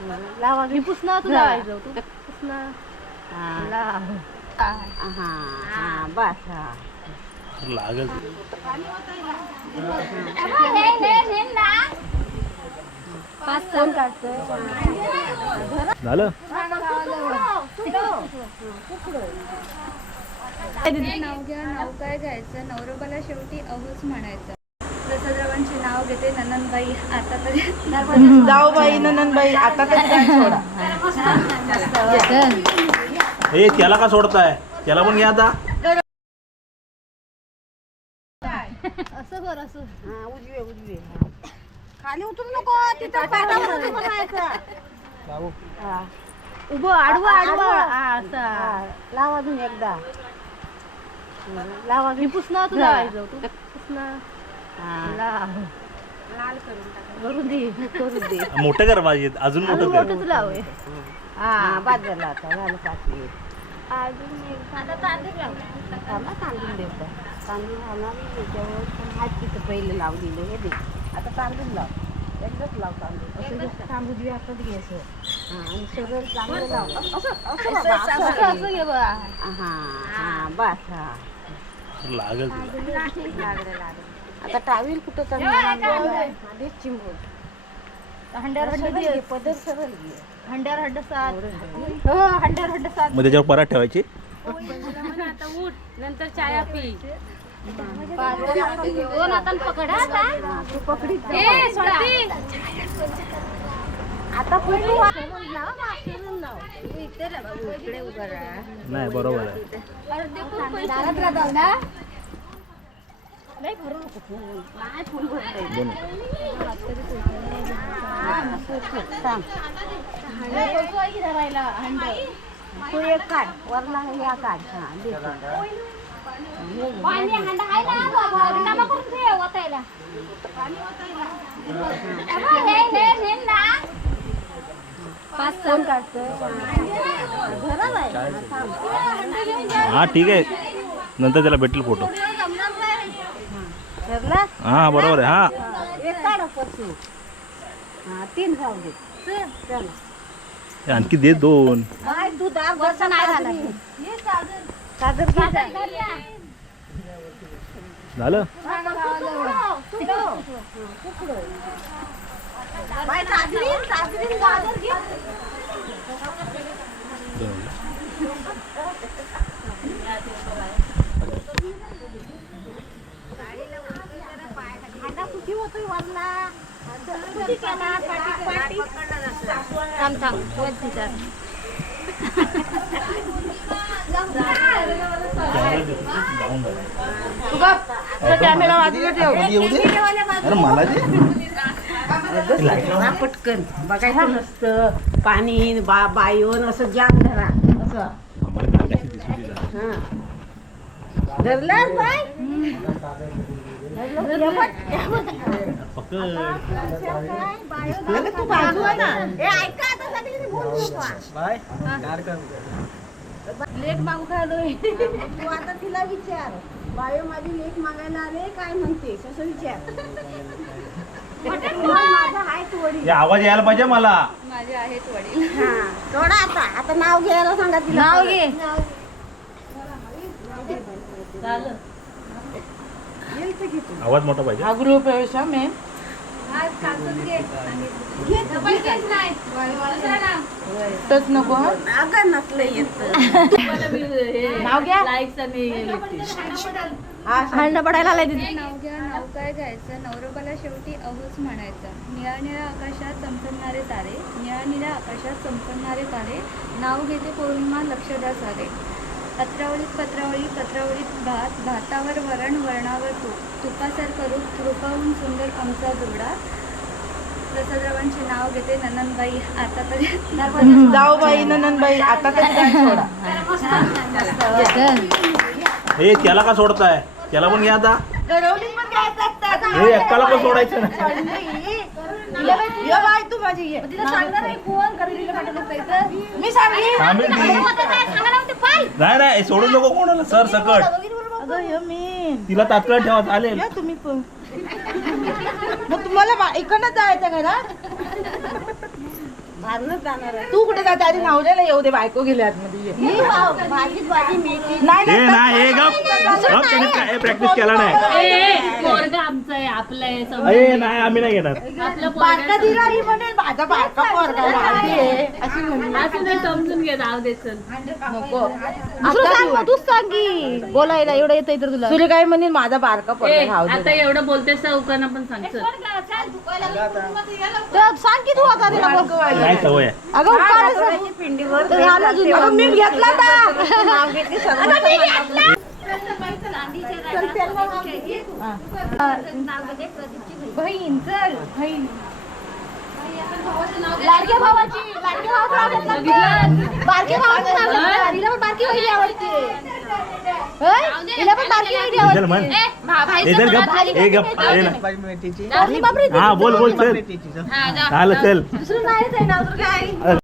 लावा मी पुसणं तू लावायचं तू पुसणं. हा. लाव. हा हा बस हा. लागल. झालं? नाव घ्या नाव काय घ्यायचं? नवरोबाला शेवटी अहोच म्हणायचं. प्रसादरावांचे नाव घेते नंदनबाई आता तरी जाऊ बाई नंदनबाई आता तरी सोडा. ए त्याला का सोडताय? त्याला पण घ्या आता. असं कर असं हा उजवे उजवे खाली उतरू नको तिथं पाटावर उभं. हा. आडवं आडवं. हा, असं. हा, लावा अजून एकदा. लावा पुसणं तू लावायचं तू पुसणं करून दे करू दे मोठं कर पाहिजे अजून अजून मोठं कर. मोठंच लाव हे. हा बाद झाला आता झालं थांबा तांदूळ देतो. तांदूळ घालणार त्याच्यावर पण हात तिथं पहिले लावलेलं हे दे. आता तांदूळ लाव. एकदाच लाव तांदूळ. असं तांदूळ बी हा आणि सरळ चांगलं लाव. असं असं बाबा, असं असं असं घे बा. हा हा बस हा. लागल तुला. लागलं लागलं. आता टावेल कुठं चांगलं चिंबून दे घे, पदर सरळ घे हंड्यावर हड्ड सात. हो हंड्यावर हड्ड सात. मग त्याच्यावर परात ठेवायची? नंतर चाया पी. दोन हातान पकड आता. तू नाही बरोबर आहे. नाही. तू एक काढ. वरला या काढ. हा दे. पाणी हंडा आहे ना करून. पाच काढतोय. हा ठीक आहे. नंतर त्याला भेटेल फोटो. ठरला? हा बरोबर आहे हा. एक काढ परसू हा तीन राहू दे. चल ए, आणखी दे दोन. काय तू नाही झाला. चादर घे. जा. झालं? बाई, चादरीन, चादरीन, चादर घे. दोन. हांडा कुठे होतोय वरला. थांब थांब. कॅमेरा बाजूला ठेव. पटकन. बघायचं नसतं. पाणी बा बायन असं जाम धरा. असं. हा. धरलं बाय तू बाजू आहे ना ए ऐका आता सगळी बोलू नको. लेट मागू खालोय तू आता तिला विचार बायो माझी लेख मागायला आले काय म्हणते असं विचार हे आवाज यायला पाहिजे मला. माझे आहेत वडील. हा सोडा आता. आता नाव घ्यायला सांगा तिला. नाव घे. आवाज मोठा पाहिजे. अगं नसलं येत. नाव घ्या. हंड पडायला आलाय तिथे. नाव घ्या नाव काय घ्यायचं? नवरोबाला शेवटी अहोच म्हणायचं. निळ्या निळ्या आकाशात चमकणारे तारे. निळ्या निळ्या आकाशात चमकणारे तारे. नाव घेते पौर्णिमा लक्ष द्या सारे पत्रावळीत पत्रावळी पत्रावळीत भात भातावर वरण वरणावर तूप. तुपासारखं रूप रूपाहून सुंदर आमचा जोडा. प्रसादरावांचे नाव घेते नंदनबाई आता तरी जाऊ बाई नंदनबाई आता ए त्याला का सोडताय? त्याला पण घ्या आता. हे एकट्याला पण सोडायचं नाही. ये बाई तू माझी ये. मी सांगली थांबेल ती नाही नाही सोडू नको कोणाला. सर सकट. अगं ये मी. तिला तात्काळ ठेवा चालेल. या तुम्ही पण. मग तुम्हाला बा- इकडनं जायचं घरात फारनच जाणार आहे. तू कुठे जाते? आधी नवऱ्याला येऊ दे बायको गेली आतमध्ये. ये. ही भाव- भाजीच भाजी मिळते नाही ए नाही हे गप. गप त्याने काय प्रॅक्टिस केला नाही. पोरग आमचं आहे आपलं आहे समजून ए नाही आम्ही नाही घेणार. आपलं बारका पोरग दिला ही म्हणेल माझा बारका पोरगा भाजी आहे. अशी म्हणली असं नाही समजून घे जाऊ दे चल. नको. दुसरं सांग मग, तूच सांग की बोलायला एवढं येतंय तर तुला. सूर्य काय म्हणेल माझा बारका ए, पोरगा आता एवढं बोलतेस तर उकाना पण सांग चल. तर सांग की तू आता तिला बोल. नाही सवय आहे. अगं उपकारच पिंडीवर. तर झालं जुनं. अगं, मी घेतला ना नाव घेतली सर्व बहीण. चल बहीण. लाडक्या भावाची लाडक्या भावाचं नाव घेतलं. बारक्या भावाचं नाव घेतलं. हिला पण बारकी आवडते? हिला पण बारकी म्हण ए गप गप ना. हा बोल बोल चल हा झालं चल दुसरं नाहीच आहे नाव तर काय